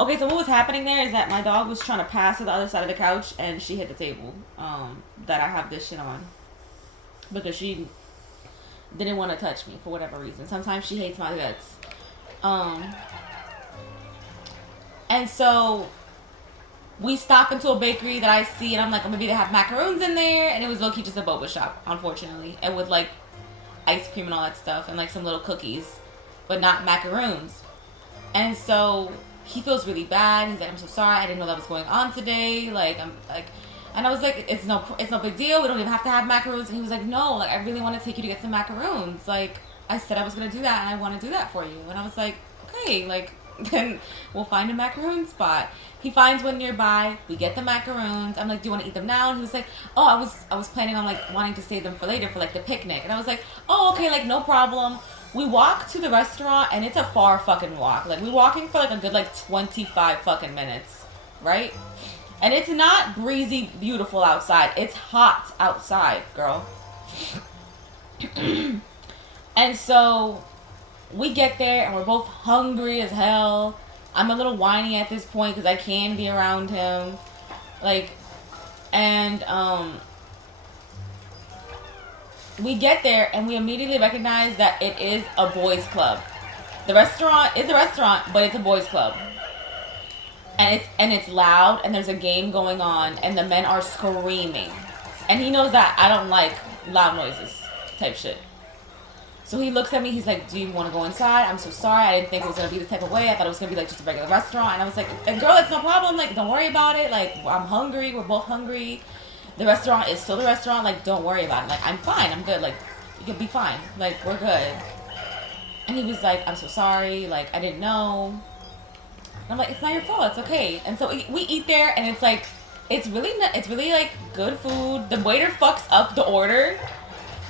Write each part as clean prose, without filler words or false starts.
Okay, so what was happening there is that my dog was trying to pass to the other side of the couch, and she hit the table that I have this shit on because she didn't want to touch me for whatever reason. Sometimes she hates my guts. Um, and so we stop into a bakery that I see, and I'm like, oh, maybe they have macaroons in there, and it was low-key just a boba shop, unfortunately, and with like ice cream and all that stuff, and like some little cookies, but not macaroons. And so he feels really bad. He's like, I'm so sorry, I didn't know that was going on today. Like, I'm like, and I was like, it's no big deal. We don't even have to have macaroons. And he was like, no, like I really want to take you to get some macaroons. Like I said I was gonna do that, and I want to do that for you. And I was like, okay, like then we'll find a macaroon spot. He finds one nearby. We get the macaroons. I'm like, do you want to eat them now? And he was like, oh, I was planning on like wanting to save them for later for like the picnic. And I was like, oh, okay, like no problem. We walk to the restaurant, and it's a far fucking walk. Like we're walking for like a good like 25 fucking minutes, right? And it's not breezy, beautiful outside. It's hot outside, girl. And so we get there, and we're both hungry as hell. I'm a little whiny at this point because I can be around him, like, and we get there, and we immediately recognize that it is a boys' club. The restaurant is a restaurant, but it's a boys' club, and it's loud, and there's a game going on, and the men are screaming, and he knows that I don't like loud noises, type shit. So he looks at me, he's like, do you want to go inside? I'm so sorry, I didn't think it was going to be this type of way. I thought it was going to be like just a regular restaurant. And I was like, girl, it's no problem. Like, don't worry about it. Like, I'm hungry. We're both hungry. The restaurant is still the restaurant. Like, don't worry about it. Like, I'm fine. I'm good. Like, you can be fine. Like, we're good. And he was like, I'm so sorry. Like, I didn't know. And I'm like, it's not your fault. It's okay. And so we eat there, and it's like, it's really like good food. The waiter fucks up the order.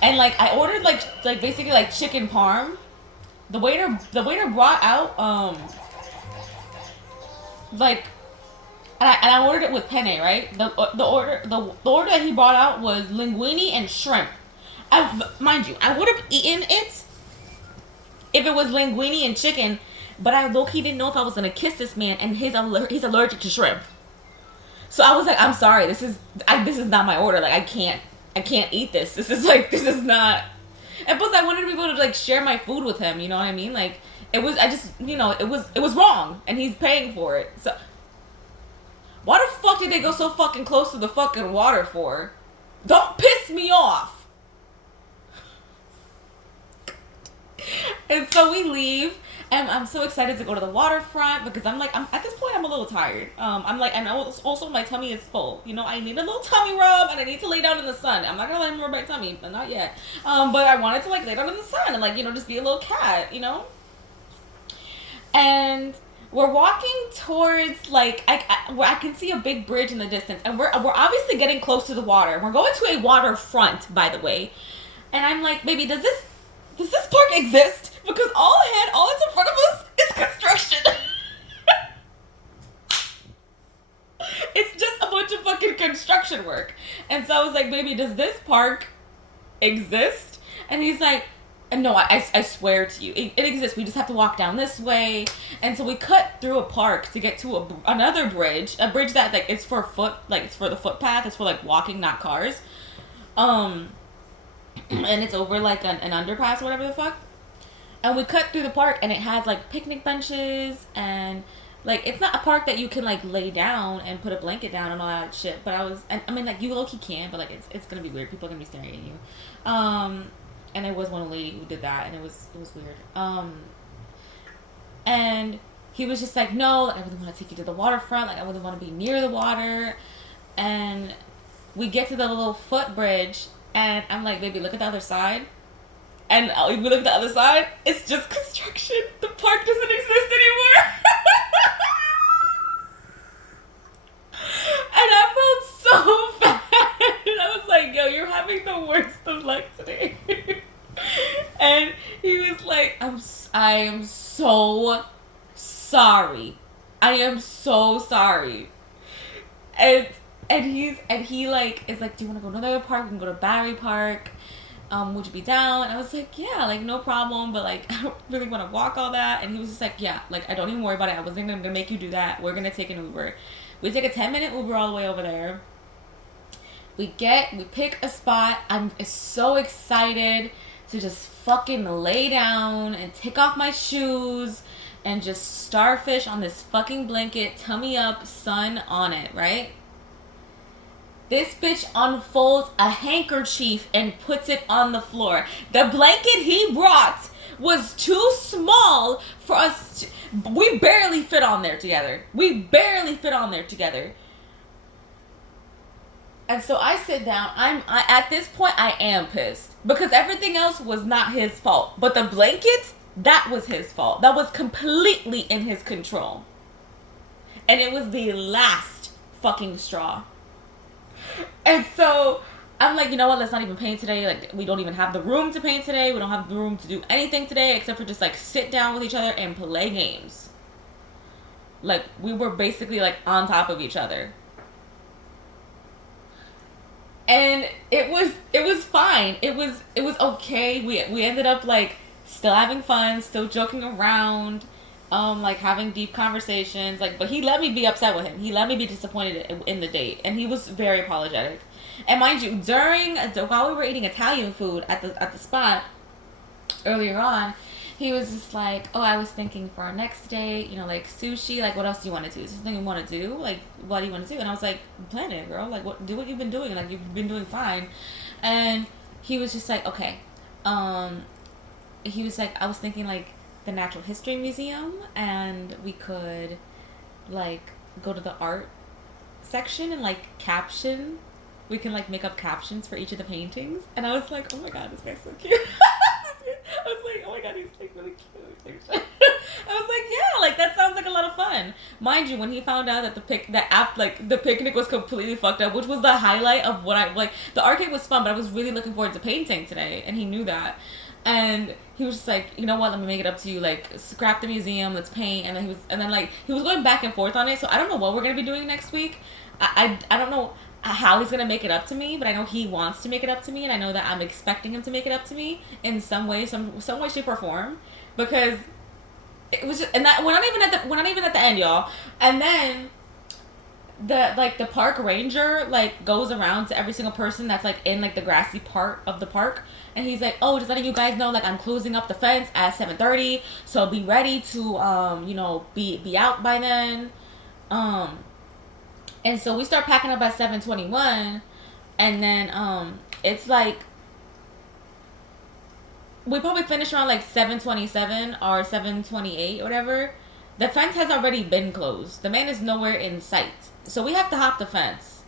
And like I ordered like basically like chicken parm. The waiter brought out like and I ordered it with penne, right? The order that he brought out was linguine and shrimp. Mind you, I would have eaten it if it was linguine and chicken, but I low-key didn't know if I was gonna kiss this man, and he's allergic to shrimp. So I was like, I'm sorry, this is not my order. Like I can't eat this. This is not. And plus, I wanted to be able to like share my food with him. You know what I mean? Like it was. I just it was wrong, and he's paying for it. So why the fuck did they go so fucking close to the fucking water for? Don't piss me off. And so we leave. And I'm so excited to go to the waterfront because I'm at this point I'm a little tired. I'm like, and also my tummy is full. You know, I need a little tummy rub, and I need to lay down in the sun. I'm not gonna let him rub my tummy, but not yet. But I wanted to like lay down in the sun and like just be a little cat, And we're walking towards like where I can see a big bridge in the distance, and we're obviously getting close to the water. We're going to a waterfront, by the way, and I'm like, baby, does this park exist? Because all that's in front of us is construction. It's just a bunch of fucking construction work. And so I was like, baby, does this park exist? And he's like, no, I swear to you, it exists. We just have to walk down this way. And so we cut through a park to get to another bridge, a bridge that like it's for it's for the footpath. It's for like walking, not cars. And it's over like an underpass or whatever the fuck. And we cut through the park, and it has like picnic benches, and like it's not a park that you can like lay down and put a blanket down and all that shit. But I mean like you low-key can, but like it's gonna be weird. People are gonna be staring at you. And there was one lady who did that, and it was weird. And he was just like, no, like I really want to take you to the waterfront. Like I really want to be near the water. And we get to the little footbridge, and I'm like, baby, look at the other side. And we look at the other side, it's just construction. The park doesn't exist anymore. And I felt so bad. I was like, yo, you're having the worst of luck today. And he was like, I am so sorry. I am so sorry. And he like is like, do you want to go to another park? We can go to Barry Park. would you be down? And I was like, yeah, like, no problem, but, like, I don't really want to walk all that. And he was just like, yeah, like, I don't even worry about it. I wasn't going to make you do that. We're going to take an Uber. We take a 10-minute Uber all the way over there. We pick a spot. I'm so excited to just fucking lay down and take off my shoes and just starfish on this fucking blanket, tummy up, sun on it, right? This bitch unfolds a handkerchief and puts it on the floor. The blanket he brought was too small for us. We barely fit on there together. And so I sit down. At this point, I am pissed. Because everything else was not his fault. But the blanket, that was his fault. That was completely in his control. And it was the last fucking straw. And so I'm like, you know what, let's not even paint today. Like, we don't even have the room to paint today. We don't have the room to do anything today except for just, like, sit down with each other and play games. Like, we were basically, like, on top of each other. And it was fine. It was okay. We ended up, like, still having fun, still joking around, like, having deep conversations, like, but he let me be upset with him. He let me be disappointed in the date, and he was very apologetic. And mind you, while we were eating Italian food at the spot earlier on, he was just like, oh, I was thinking for our next date, you know, like, sushi, like, what else do you want to do? Is there something you want to do? Like, what do you want to do? And I was like, plan it, girl. Like, do what you've been doing. Like, you've been doing fine. And he was just like, okay. He was like, I was thinking, like, the Natural History Museum, and we could, like, go to the art section and, like, we can, like, make up captions for each of the paintings. And I was like, oh my god, this guy's so cute. I was like, oh my god, he's, like, really cute. I was like, yeah, like, that sounds like a lot of fun. Mind you, when he found out that the picnic was completely fucked up, which was the highlight of what I, like, the arcade was fun, but I was really looking forward to painting today, and he knew that. And he was just like, you know what, let me make it up to you, like, scrap the museum, let's paint. And then he was going back and forth on it, so I don't know what we're gonna be doing next week. I don't know how he's gonna make it up to me, but I know he wants to make it up to me, and I know that I'm expecting him to make it up to me in some way, some way, shape, or form, because it was just, and that we're not even at the end, y'all. And then the park ranger, like, goes around to every single person that's, like, in, like, the grassy part of the park, and he's like, oh, just letting you guys know, like, I'm closing up the fence at 7:30, so be ready to you know, be out by then. And so we start packing up at 7:21, and then it's like we probably finish around, like, 7:27 or 7:28 or whatever. The fence has already been closed. The man is nowhere in sight. So we have to hop the fence.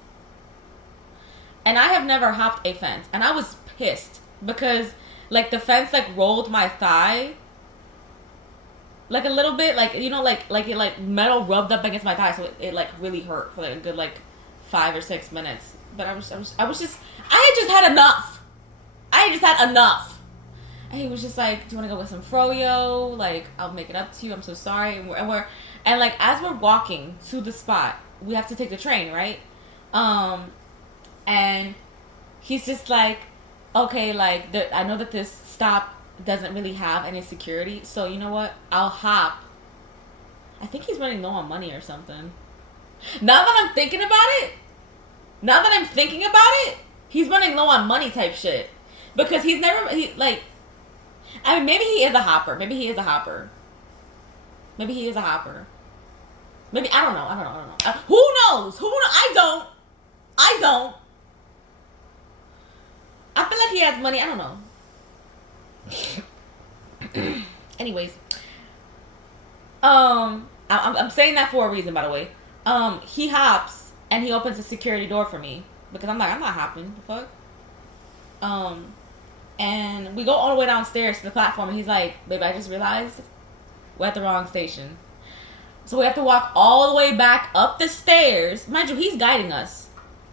And I have never hopped a fence. And I was pissed because, like, the fence, like, rolled my thigh. Like, a little bit. Like, you know, like it, like, metal rubbed up against my thigh. So it like, really hurt for, like, a good, like, 5 or 6 minutes. But I had just had enough. And he was just like, do you want to go with some froyo? Like, I'll make it up to you. I'm so sorry. And like, as we're walking to the spot, we have to take the train, right? And he's just like, okay, like, I know that this stop doesn't really have any security, so you know what? I'll hop. I think he's running low on money or something. Now that I'm thinking about it, he's running low on money type shit. Because I mean, maybe he is a hopper. Maybe, I don't know. Who knows? I don't. I feel like he has money. I don't know. Anyways. I'm saying that for a reason, by the way. He hops and he opens the security door for me. Because I'm like, I'm not hopping. The fuck? And we go all the way downstairs to the platform, and he's like, babe, I just realized we're at the wrong station. So we have to walk all the way back up the stairs. Mind you, he's guiding us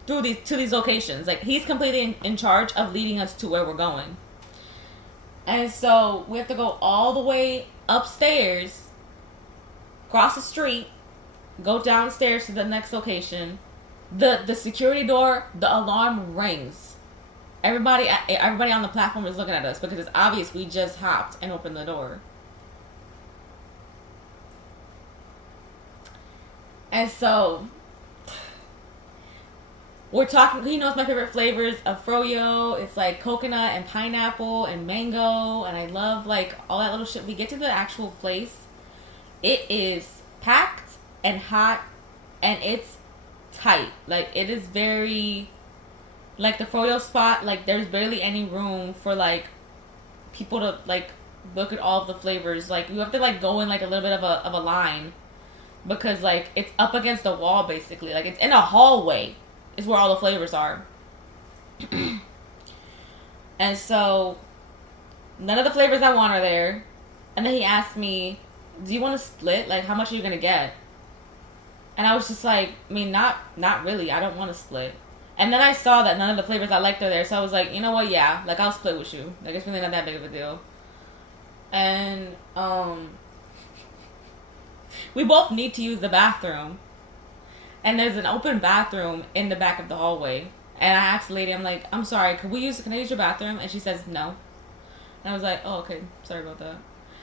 to these locations. Like, he's completely in charge of leading us to where we're going. And so we have to go all the way upstairs, cross the street, go downstairs to the next location. The security door, the alarm rings. everybody on the platform is looking at us because it's obvious we just hopped and opened the door. And so we're talking. He knows my favorite flavors of froyo. It's like coconut and pineapple and mango, and I love like all that little shit. We get to the actual place. It is packed and hot, and it's tight. Like it is very, like the froyo spot. Like there's barely any room for like people to like look at all of the flavors. Like you have to like go in like a little bit of a line because like it's up against the wall basically. Like it's in a hallway. Is where all the flavors are. And so none of the flavors I want are there. And then he asked me, do you want to split? Like, how much are you going to get? And I was just like, I mean, not really. I don't want to split. And then I saw that none of the flavors I liked are there. So I was like, you know what? Yeah. Like, I'll split with you. Like, it's really not that big of a deal. And, we both need to use the bathroom. And there's an open bathroom in the back of the hallway. And I asked the lady, I'm like, I'm sorry, can I use your bathroom? And she says, no. And I was like, oh, okay. Sorry about that.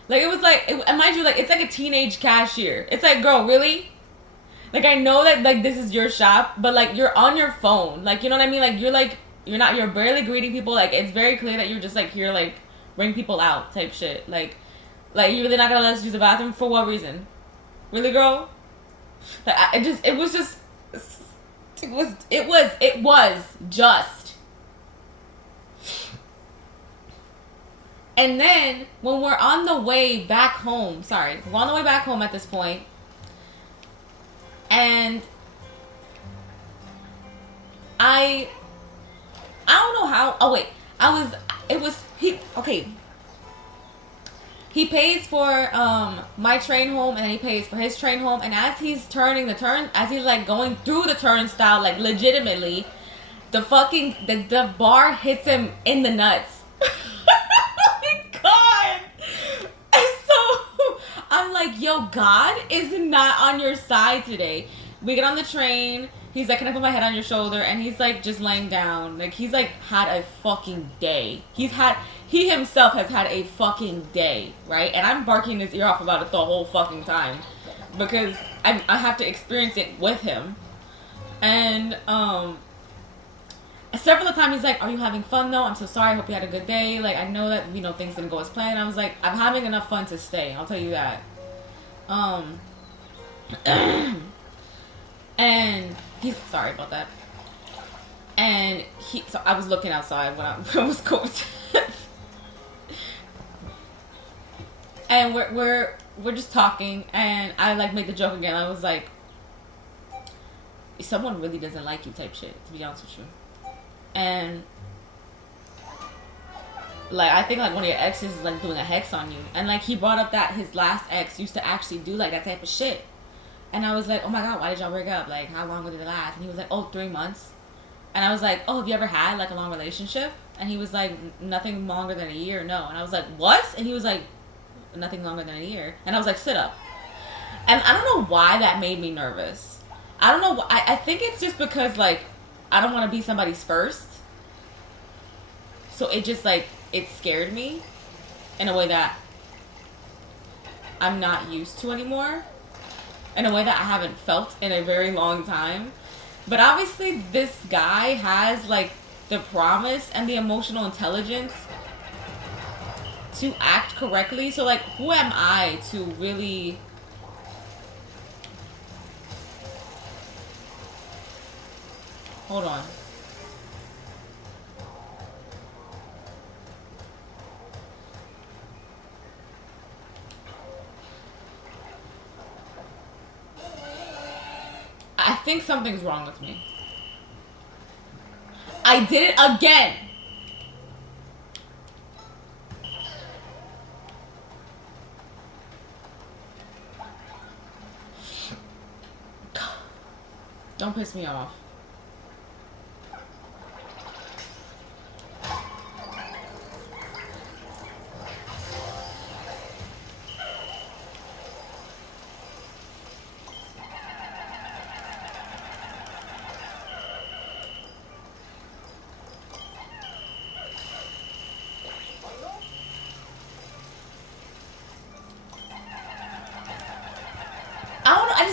Like, it was like, and mind you, like, it's like a teenage cashier. It's like, girl, really? Like, I know that, like, this is your shop, but, like, you're on your phone. Like, you know what I mean? Like, you're barely greeting people. Like, it's very clear that you're just, like, here, like, bring people out type shit. Like, you're really not gonna let us use the bathroom? For what reason? Really, girl? Like, it was just and then when we're on the way back home at this point, and I don't know how, he pays for my train home, and then he pays for his train home. And as he's as he's like going through the turnstile, like legitimately, the bar hits him in the nuts. Oh my God. And so I'm like, yo, God is not on your side today. We get on the train. He's like, can I put my head on your shoulder? And he's like just laying down. Like he's like had a fucking day. He himself has had a fucking day, right? And I'm barking his ear off about it the whole fucking time because I have to experience it with him. And several times he's like, are you having fun though? I'm so sorry. I hope you had a good day. Like, I know that, things didn't go as planned. I was like, I'm having enough fun to stay. I'll tell you that. And he's sorry about that. And so I was looking outside when I was going to and we're just talking, and I like made the joke again. I was like, someone really doesn't like you type shit, to be honest with you. And like I think like one of your exes is like doing a hex on you, and like he brought up that his last ex used to actually do like that type of shit. And I was like, oh my God, why did y'all break up? Like, how long did it last? And he was like, 3 months. And I was like, oh, have you ever had like a long relationship? And he was like, nothing longer than a year, no. And I was like, what? And he was like, nothing longer than a year. And I was like, sit up. And I don't know why that made me nervous. I don't know. I think it's just because like I don't want to be somebody's first. So it just like, it scared me in a way that I'm not used to anymore. In a way that I haven't felt in a very long time. But obviously this guy has like the promise and the emotional intelligence to act correctly. So like, who am I to really hold on. I think something's wrong with me. I did it again. Don't piss me off.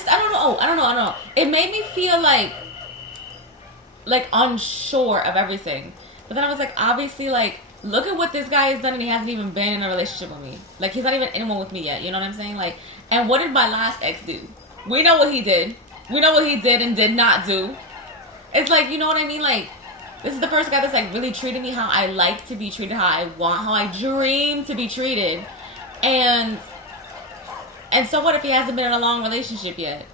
I don't know. I don't know. It made me feel like unsure of everything. But then I was like, obviously, like, look at what this guy has done, and he hasn't even been in a relationship with me. Like, he's not even in one with me yet. You know what I'm saying? Like, and what did my last ex do? We know what he did. We know what he did and did not do. It's like, you know what I mean? Like, this is the first guy that's like really treated me how I like to be treated, how I want, how I dream to be treated. And so what if he hasn't been in a long relationship yet?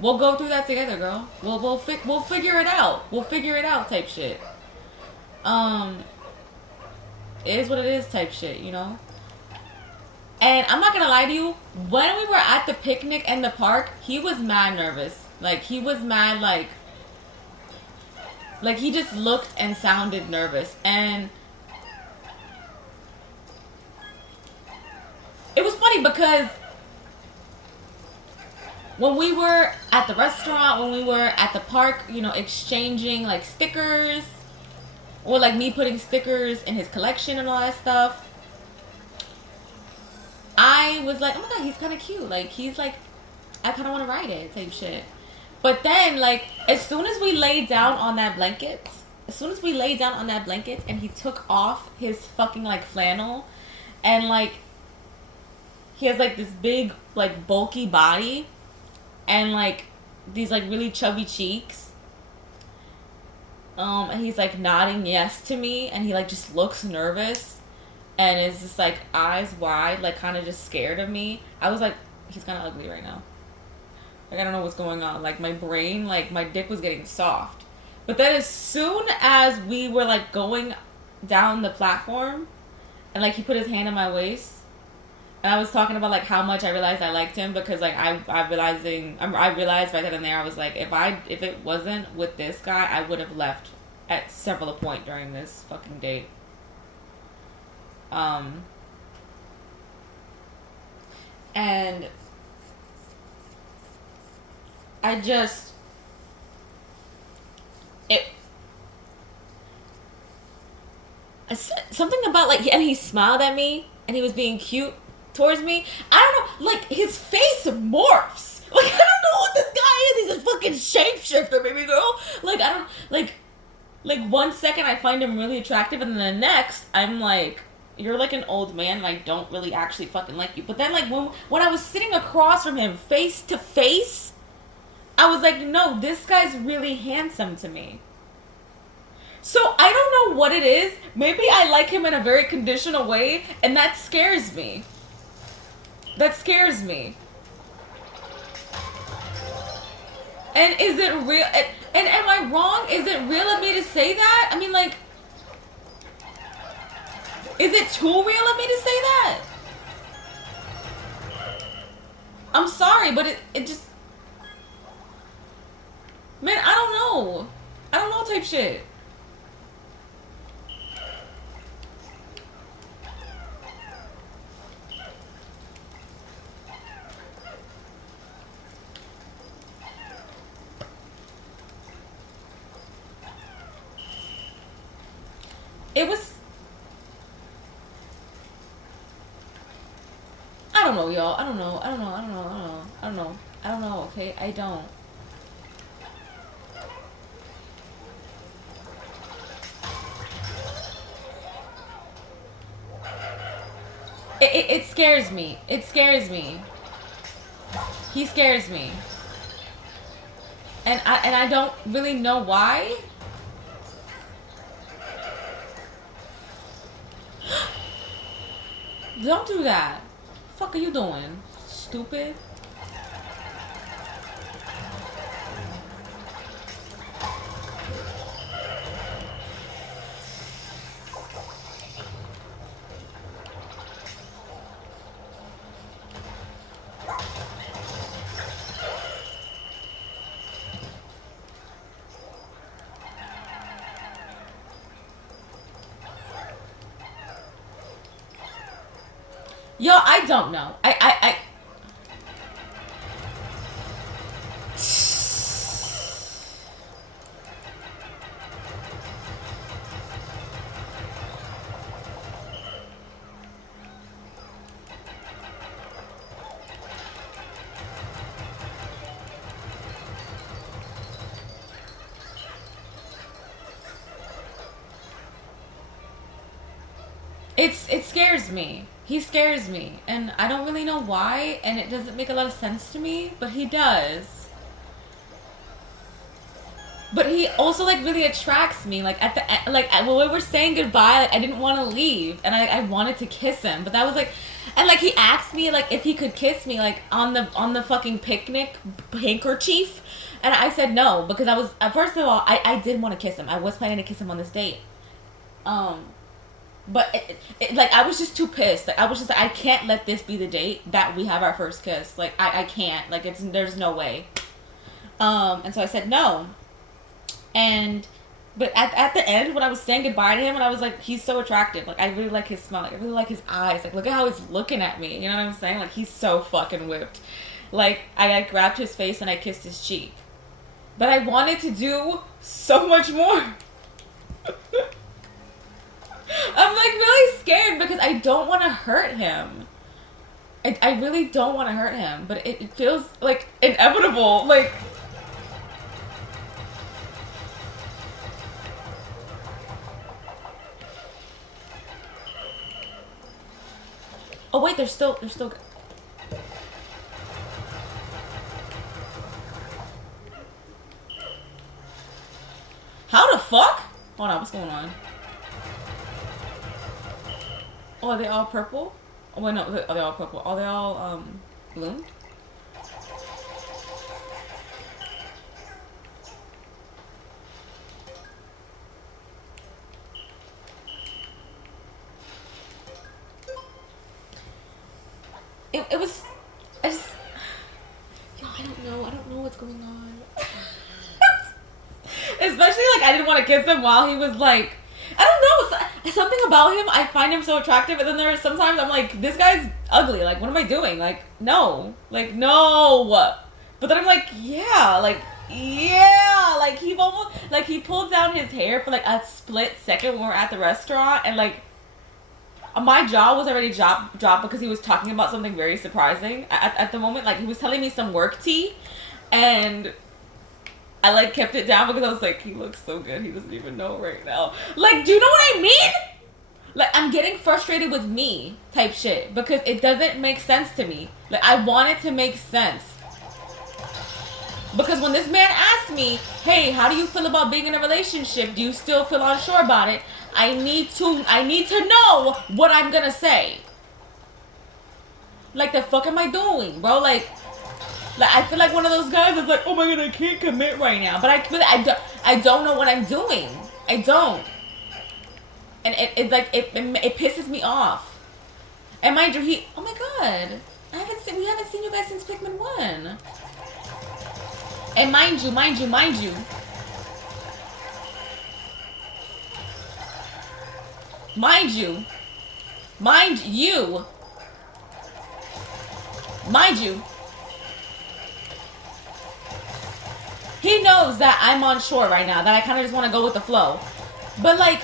We'll go through that together, girl. We'll figure it out. We'll figure it out type shit. It is what it is type shit, you know? And I'm not gonna lie to you, when we were at the picnic in the park, he was mad nervous. Like, he was mad, like he just looked and sounded nervous. And it was funny because when we were at the restaurant, when we were at the park, you know, exchanging like stickers, or like me putting stickers in his collection and all that stuff, I was like, oh my god, he's kind of cute. Like, he's like, I kind of want to ride it type shit. But then, like, as soon as we laid down on that blanket, and he took off his fucking, like, flannel, and, like, he has, like, this big, like, bulky body, and, like, these, like, really chubby cheeks, and he's, like, nodding yes to me, and he, like, just looks nervous, and is just, like, eyes wide, like, kind of just scared of me. I was like, he's kind of ugly right now. Like, I don't know what's going on. Like, my brain, like, my dick was getting soft. But then as soon as we were, like, going down the platform, and, like, he put his hand on my waist, and I was talking about, like, how much I realized I liked him, because, like, I realized right then and there, I was like, if it wasn't with this guy, I would have left at several points during this fucking date. And I just, something about, like, and he smiled at me, and he was being cute towards me. I don't know, like, his face morphs. Like, I don't know what this guy is. He's a fucking shapeshifter, baby girl. Like, I don't, like 1 second I find him really attractive, and then the next, I'm like, you're like an old man, and I don't really actually fucking like you. But then, like, when I was sitting across from him, face to face, I was like, no, this guy's really handsome to me. So I don't know what it is. Maybe I like him in a very conditional way, and that scares me. That scares me. And is it real? And am I wrong? Is it real of me to say that? I mean, like, is it too real of me to say that? I'm sorry, but it just... Man, I don't know. I don't know type shit. It was... I don't know, y'all. I don't know, okay? I don't. It scares me. It scares me. He scares me. And I don't really know why. Don't do that. The fuck are you doing? Stupid. Yo, I don't know. it scares me. He scares me, and I don't really know why, and it doesn't make a lot of sense to me, but he does. But he also like really attracts me. Like at the end, like when we were saying goodbye, like I didn't want to leave, and I wanted to kiss him, but that was like, and like he asked me like if he could kiss me like on the fucking picnic handkerchief, and I said no because I was first of all I did want to kiss him. I was planning to kiss him on this date, but like I was just too pissed. Like I was just like I can't let this be the date that we have our first kiss. Like I can't. Like there's no way. And so I said no. And but at the end when I was saying goodbye to him and I was like he's so attractive. Like I really like his smile. Like I really like his eyes. Like look at how he's looking at me. You know what I'm saying? Like he's so fucking whipped. Like I grabbed his face and I kissed his cheek. But I wanted to do so much more. I'm like really scared because I don't want to hurt him. I really don't want to hurt him, but it feels like inevitable. Like oh wait, they're still how the fuck? Hold on, what's going on? Oh, are they all purple? Oh wait, no, are they all purple? Are they all blue? It was I just yo, I don't know what's going on. Especially like I didn't want to kiss him while he was like I don't know, something about him, I find him so attractive, and then there are sometimes I'm like, this guy's ugly, like, what am I doing? Like, no. Like, no. But then I'm like, yeah, like, he almost, like, he pulled down his hair for, like, a split second when we were at the restaurant, and, like, my jaw was already dropped because he was talking about something very surprising at the moment. Like, he was telling me some work tea, and I like kept it down because I was like, he looks so good. He doesn't even know right now. Like, do you know what I mean? Like, I'm getting frustrated with me type shit because it doesn't make sense to me. Like, I want it to make sense. Because when this man asked me, hey, how do you feel about being in a relationship? Do you still feel unsure about it? I need to know what I'm gonna say. Like, the fuck am I doing, bro? Like I feel like one of those guys that's like, oh my god, I can't commit right now. But I feel like I don't know what I'm doing. I don't. And it pisses me off. And mind you, oh my god, we haven't seen you guys since Pikmin 1. And mind you, mind you, mind you, he knows that I'm on shore right now, that I kind of just want to go with the flow. But, like,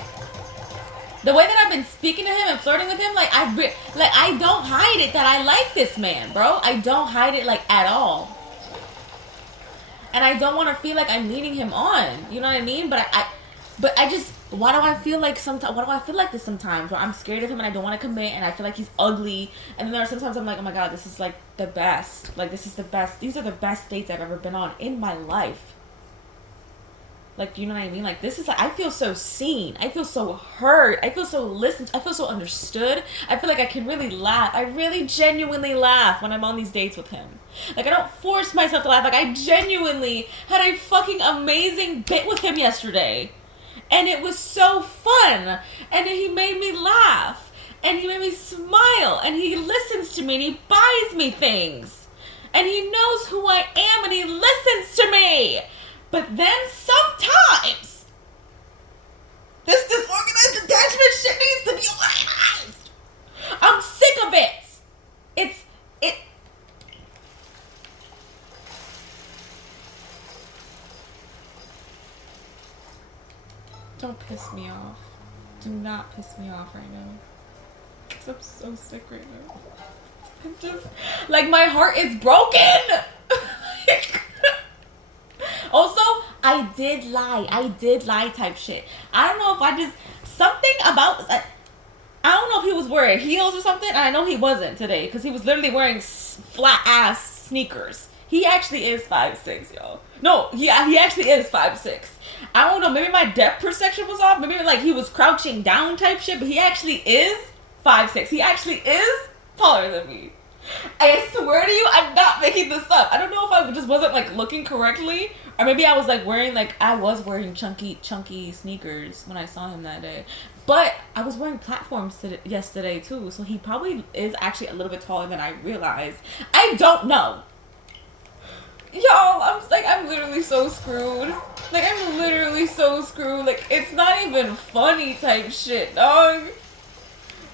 the way that I've been speaking to him and flirting with him, like, I don't hide it that I like this man, bro. I don't hide it, like, at all. And I don't want to feel like I'm leading him on. You know what I mean? But I just, why do I feel like this sometimes? Where I'm scared of him and I don't want to commit and I feel like he's ugly. And then there are sometimes I'm like, oh my god, this is like the best. Like, this is the best. These are the best dates I've ever been on in my life. Like, you know what I mean? Like, this is like, I feel so seen. I feel so heard. I feel so listened to. I feel so understood. I feel like I can really laugh. I really genuinely laugh when I'm on these dates with him. Like, I don't force myself to laugh. Like, I genuinely had a fucking amazing bit with him yesterday. And it was so fun. And he made me laugh. And he made me smile. And he listens to me and he buys me things. And he knows who I am and he listens to me. But then sometimes this disorganized attachment shit needs to be organized. I'm sick of it. Don't piss me off. Do not piss me off right now. Because I'm so sick right now. I'm just, like, my heart is broken. Also, I did lie type shit. I don't know if I don't know know if he was wearing heels or something, and I know he wasn't today because he was literally wearing flat ass sneakers. He actually is 5'6", y'all. No, he actually is 5'6". I don't know, maybe my depth perception was off. Maybe like he was crouching down type shit, but he actually is 5'6". He actually is taller than me. I swear to you, I'm not making this up. I don't know if I just wasn't like looking correctly, or maybe I was like wearing chunky sneakers when I saw him that day. But I was wearing platforms yesterday too, so he probably is actually a little bit taller than I realized. I don't know. Y'all, I'm literally so screwed. Like, I'm literally so screwed. Like, it's not even funny type shit, dog.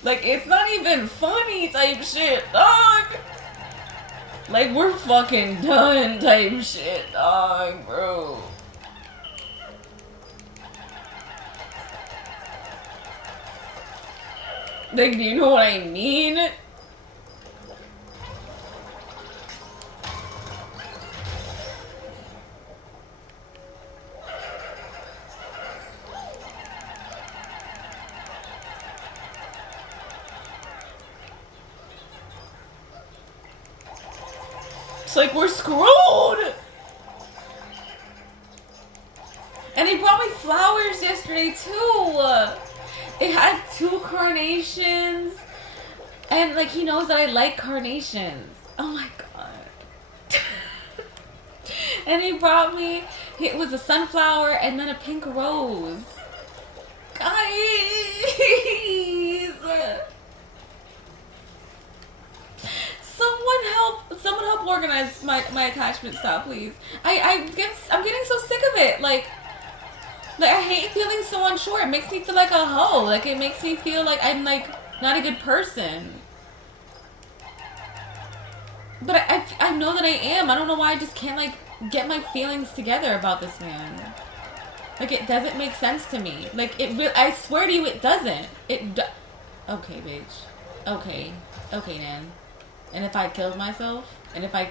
Like, it's not even funny type shit, dog. Like, we're fucking done type shit, dog, bro. Like, do you know what I mean? It's like we're screwed. And he brought me flowers yesterday too. It had 2 carnations. And like he knows that I like carnations. Oh my god. And he brought me, it was a sunflower and then a pink rose. Guys. Someone help organize my attachment style, please. I'm getting so sick of it. Like I hate feeling so unsure. It makes me feel like a hoe. Like it makes me feel like I'm like not a good person. But I know that I am. I don't know why I just can't like get my feelings together about this man. Like it doesn't make sense to me. Like I swear to you, it doesn't. Okay, bitch. Okay, Nan. And if I killed myself, and if I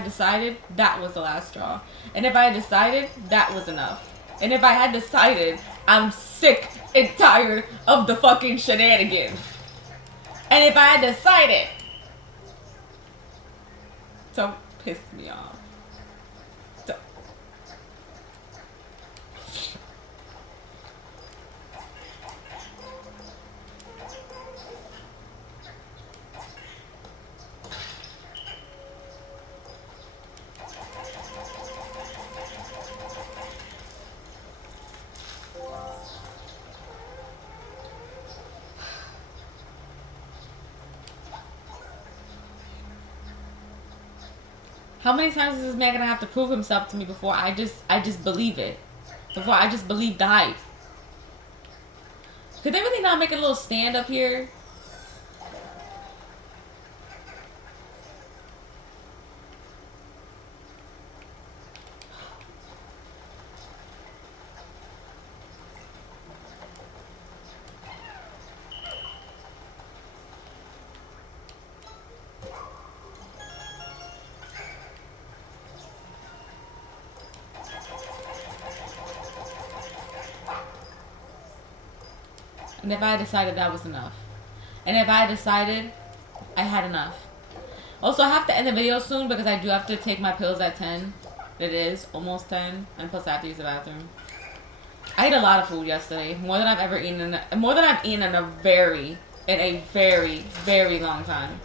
decided that was the last straw, and if I decided that was enough, and if I had decided I'm sick and tired of the fucking shenanigans, and if I had decided, don't piss me off. Don't. How many times is this man gonna have to prove himself to me before I just believe it? Before I just believe the hype? Could they really not make a little stand up here? And if I decided that was enough. And if I decided I had enough. Also, I have to end the video soon because I do have to take my pills at 10. It is almost 10. And plus I have to use the bathroom. I ate a lot of food yesterday. More than I've ever eaten more than I've eaten in a very, very long time.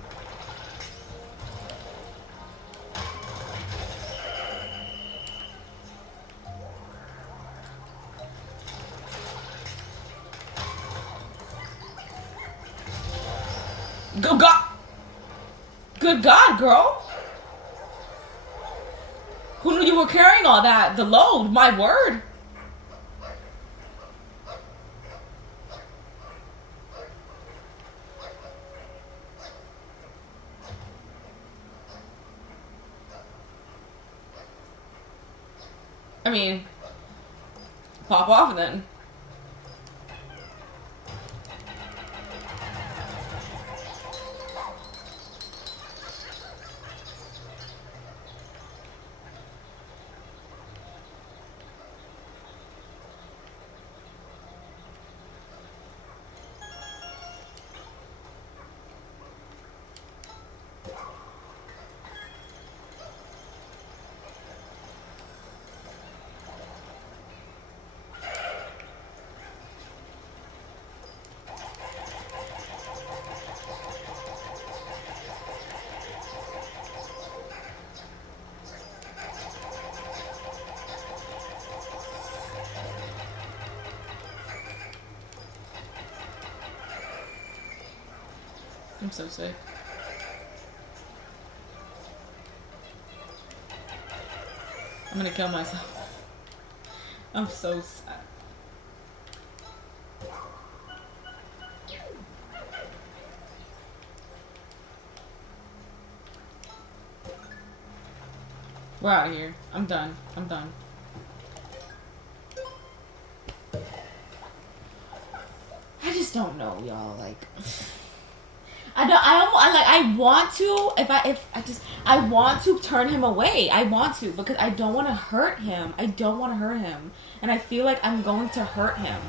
Good God! Good God, girl! Who knew you were carrying all that? The load, my word! I mean, pop off then. I'm so sick. I'm gonna kill myself. I'm so sad. We're out of here. I'm done. I'm done. I just don't know, y'all. Like, I want to. I want to turn him away. I want to because I don't want to hurt him. I don't want to hurt him, and I feel like I'm going to hurt him.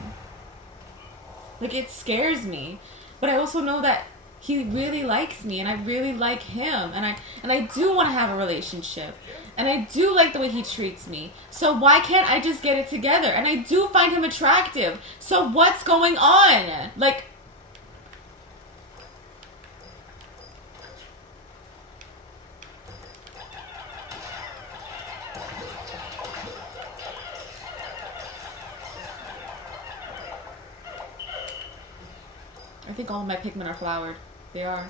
Like, it scares me, but I also know that he really likes me, and I really like him, and I do want to have a relationship, and I do like the way he treats me. So why can't I just get it together? And I do find him attractive. So what's going on? Like, I think all of my Pikmin are flowered. They are.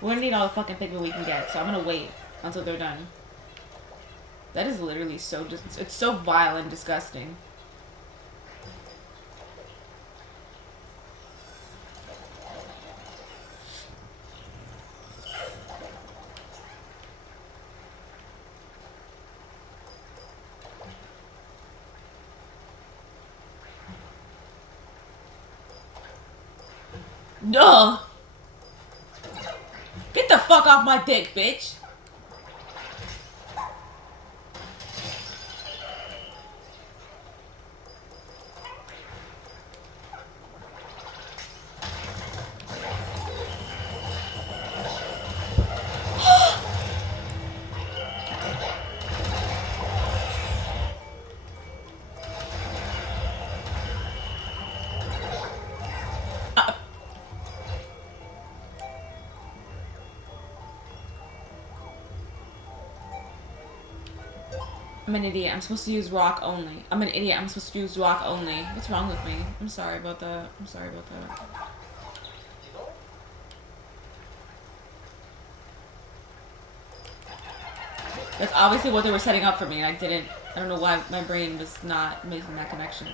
We're gonna need all the fucking Pikmin we can get, so I'm gonna wait until they're done. That is literally so it's so vile and disgusting. Duh! Get the fuck off my dick, bitch! I'm an idiot. I'm supposed to use rock only. I'm an idiot. I'm supposed to use rock only. What's wrong with me? I'm sorry about that. I'm sorry about that. That's obviously what they were setting up for me, and I don't know why my brain was not making that connection.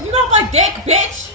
You got my dick, bitch!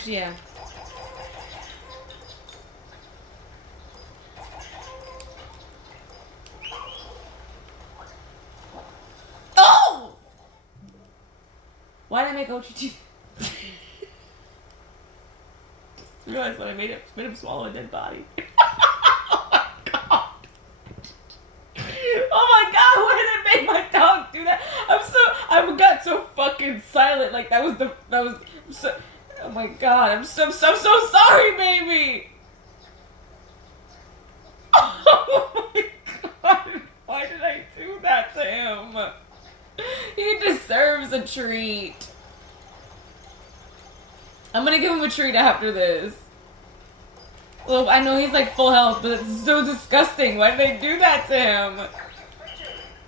Actually, yeah. Oh! Why did I make OGT? Realized when I made him swallow a dead body. Oh my god! Oh my god! Why did I make my dog do that? I got so fucking silent. Like that was so. Oh my god! I'm so sorry, baby. Oh my god! Why did I do that to him? He deserves a treat. I'm gonna give him a treat after this. Well, I know he's like full health, but it's so disgusting. Why did they do that to him?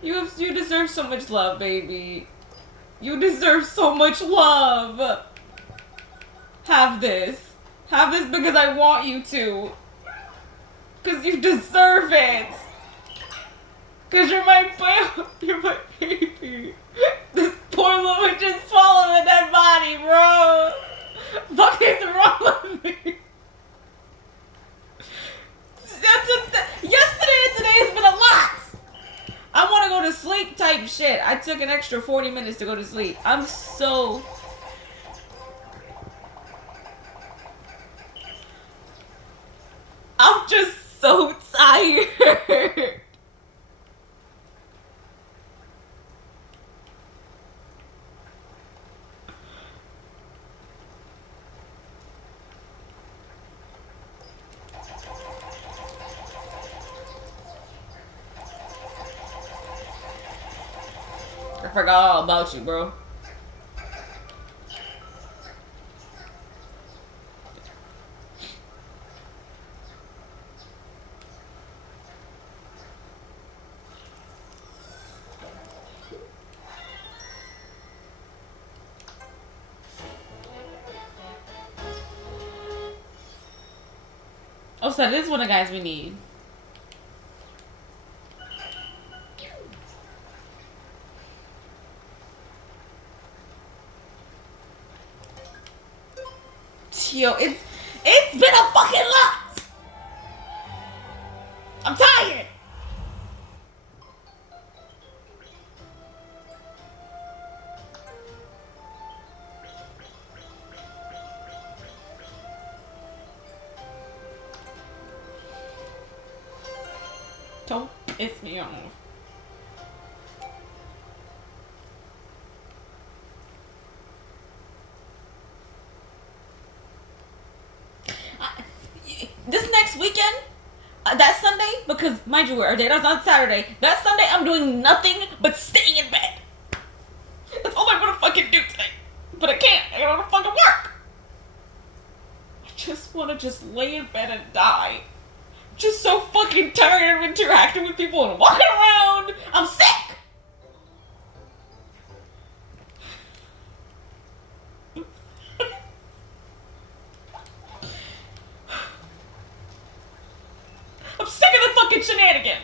You deserve so much love, baby. You deserve so much love. Have this. Have this because I want you to. Because you deserve it. Because you're my baby. This poor woman just swallowed a dead body, bro. What is wrong with me? Yesterday and today has been a lot. I want to go to sleep type shit. I took an extra 40 minutes to go to sleep. I'm just so tired. I forgot all about you, bro. Oh, so this is one of the guys we need. Yo, it's been a fucking lot. I'm tired. Don't piss me off. This next weekend, that Sunday, because mind you, our date is on Saturday. That Sunday, I'm doing nothing but staying in bed. That's all I want to fucking do today. But I can't. I gotta fucking work. I just want to just lay in bed and die. I'm just so fucking tired of interacting with people and walking around. I'm sick. I'm sick of the fucking shenanigan.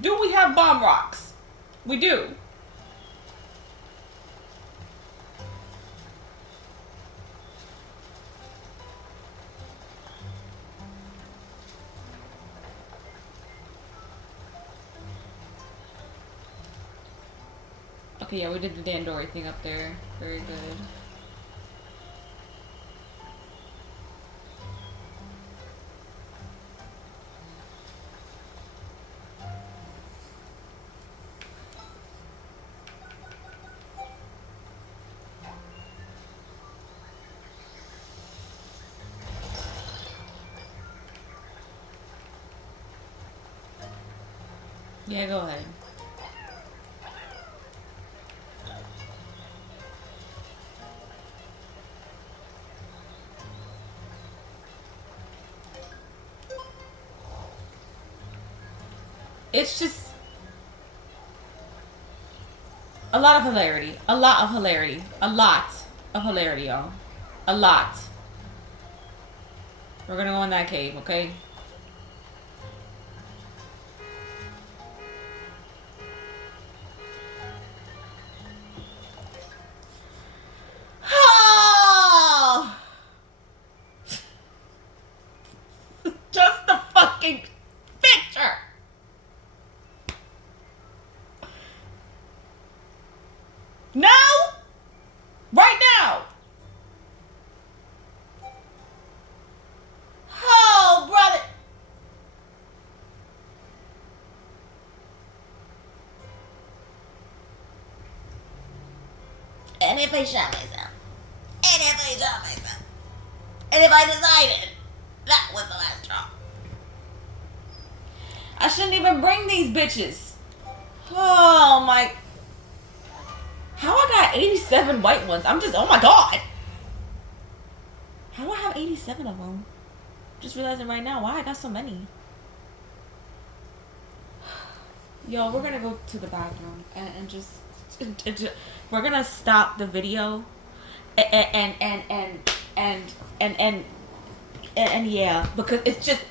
Do we have bomb rocks? We do. Okay, yeah, we did the Dandori thing up there. Very good. Yeah, go ahead. It's just a lot of hilarity. A lot of hilarity. A lot of hilarity, y'all. A lot. We're gonna go in that cave, okay? And if I shot myself. And if I shot myself. And if I decided that was the last straw. I shouldn't even bring these bitches. Oh my. How I got 87 white ones? I'm just, oh my god. How do I have 87 of them? Just realizing right now why I got so many. Yo, we're gonna go to the bathroom and just we're gonna stop the video and yeah, because it's just